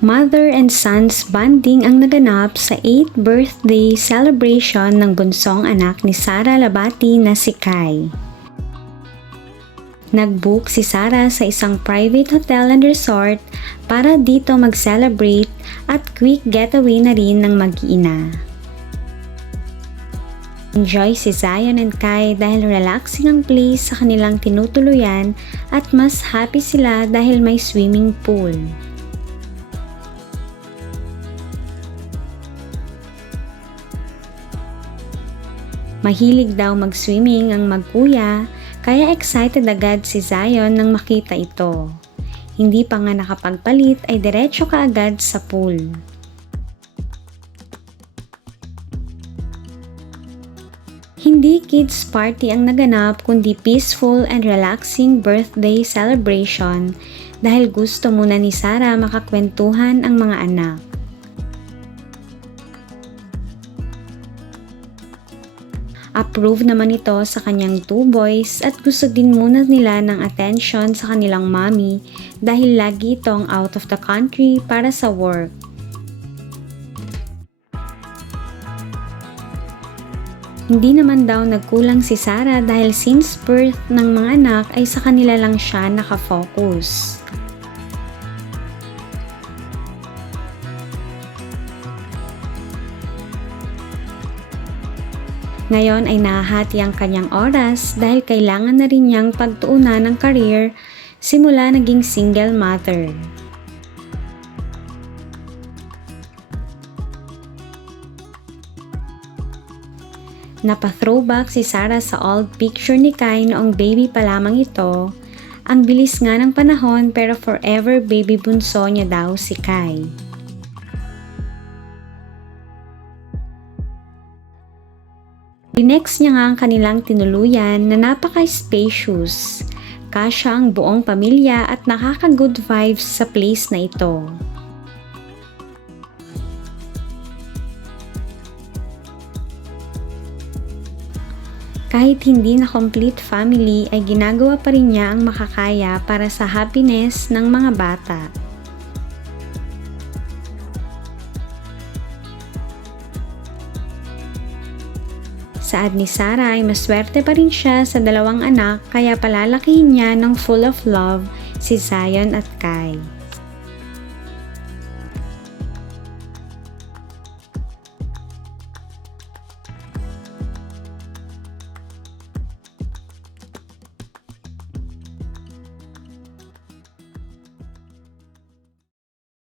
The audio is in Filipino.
Mother and sons bonding ang naganap sa 8th birthday celebration ng bunsong anak ni Sara Labati na si Kai. Nag-book si Sara sa isang private hotel and resort para dito mag-celebrate at quick getaway na rin ng mag-iina. Enjoy si Zion and Kai dahil relaxing ang place sa kanilang tinutuluyan at mas happy sila dahil may swimming pool. Mahilig daw mag-swimming ang magkuya, kaya excited agad si Zion nang makita ito. Hindi pa nga nakapagpalit ay diretso kaagad sa pool. Hindi kids party ang naganap kundi peaceful and relaxing birthday celebration dahil gusto muna ni Sara makakwentuhan ang mga anak. Approve naman ito sa kanyang 2 boys at gusto din muna nila ng attention sa kanilang mommy dahil lagi itong out of the country para sa work. Hindi naman daw nagkulang si Sara dahil since birth ng mga anak ay sa kanila lang siya nakafocus. Ngayon ay nahahati ang kanyang oras dahil kailangan na rin niyang pagtuunan ng career simula naging single mother. Napa-throwback si Sara sa old picture ni Kai noong baby pa lamang ito. Ang bilis nga ng panahon pero forever baby bunso niya daw si Kai. Next niya nga ang kanilang tinuluyan na napaka-spacious. Kasya ang buong pamilya at nakaka-good vibes sa place na ito. Kahit hindi na complete family ay ginagawa pa rin niya ang makakaya para sa happiness ng mga bata. Saad ni Sara ay maswerte pa rin siya sa 2 anak kaya palalakihin niya ng full of love si Zion at Kai.